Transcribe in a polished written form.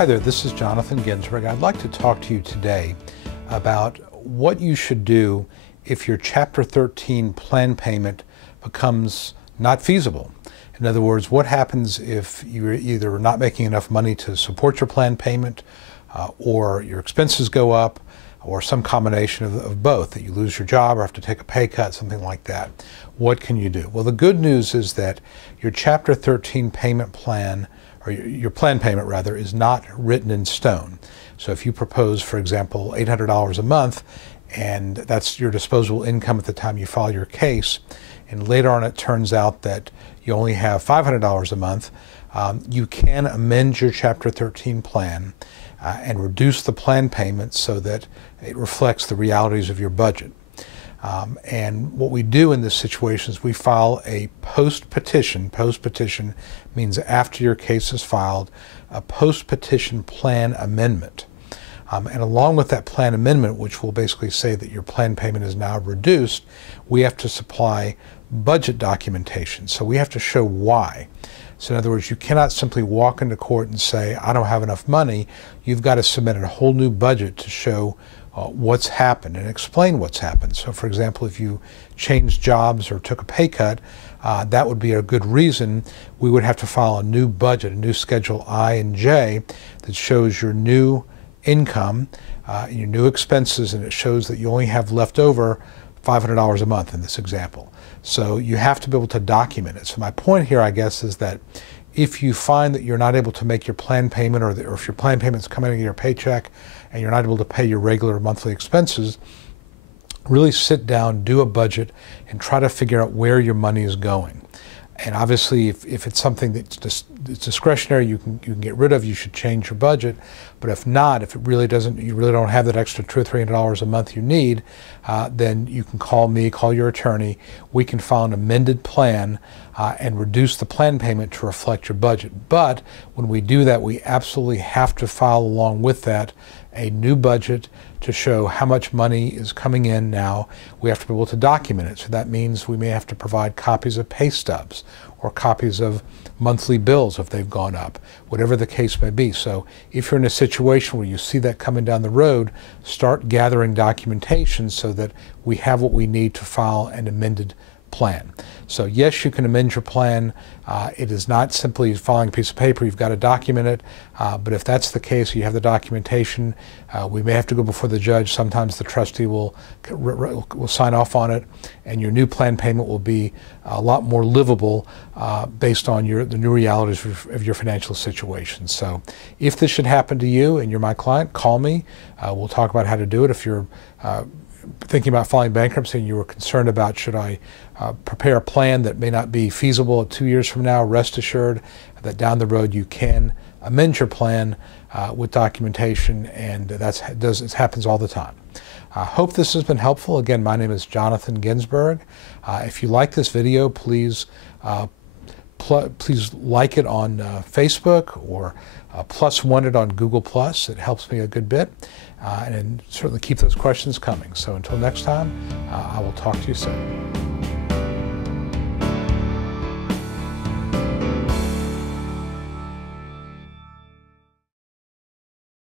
Hi there, this is Jonathan Ginsberg. I'd like to talk to you today about what you should do if your Chapter 13 plan payment becomes not feasible. In other words, what happens if you're either not making enough money to support your plan payment, or your expenses go up, or some combination of both, that you lose your job or have to take a pay cut, something like that. What can you do? Well, the good news is that your Chapter 13 payment plan, or your plan payment rather, is not written in stone. So if you propose, for example, $800 a month, and that's your disposable income at the time you file your case, and later on it turns out that you only have $500 a month, you can amend your Chapter 13 plan and reduce the plan payment so that it reflects the realities of your budget. And what we do in this situation is we file a post-petition. Post-petition means after your case is filed, a post-petition plan amendment. And along with that plan amendment, which will basically say that your plan payment is now reduced, we have to supply budget documentation. So we have to show why. So in other words, you cannot simply walk into court and say, I don't have enough money. You've got to submit a whole new budget to show what's happened and explain what's happened. So for example, if you changed jobs or took a pay cut, that would be a good reason. We would have to file a new budget, a new Schedule I and J that shows your new income, your new expenses, and it shows that you only have left over $500 a month in this example. So you have to be able to document it. So my point here, I guess, is that if you find that you're not able to make your plan payment, or if your plan payment's coming out of your paycheck and you're not able to pay your regular monthly expenses, really sit down, do a budget, and try to figure out where your money is going. And obviously, if it's something that's it's discretionary, you can get rid of, you should change your budget. But if not, if it really doesn't, you really don't have that extra $200 or $300 a month you need, then you can call me, call your attorney. We can file an amended plan and reduce the plan payment to reflect your budget. But when we do that, we absolutely have to file along with that a new budget to show how much money is coming in now. We have to be able to document it. So that means we may have to provide copies of pay stubs or copies of monthly bills if they've gone up, whatever the case may be. So if you're in a situation where you see that coming down the road, start gathering documentation so that we have what we need to file an amended plan. So yes, you can amend your plan. It is not simply filing a piece of paper. You've got to document it. But if that's the case, you have the documentation. We may have to go before the judge. Sometimes the trustee will sign off on it, and your new plan payment will be a lot more livable based on the new realities of your financial situation. So if this should happen to you and you're my client, call me. We'll talk about how to do it. If you're thinking about filing bankruptcy and you were concerned about, should I prepare a plan that may not be feasible 2 years from now, rest assured that down the road you can amend your plan with documentation, and it happens all the time. I hope this has been helpful. Again, my name is Jonathan Ginsberg. If you like this video, please like it on Facebook, or +1 it on Google+. It helps me a good bit. And certainly keep those questions coming. So until next time, I will talk to you soon.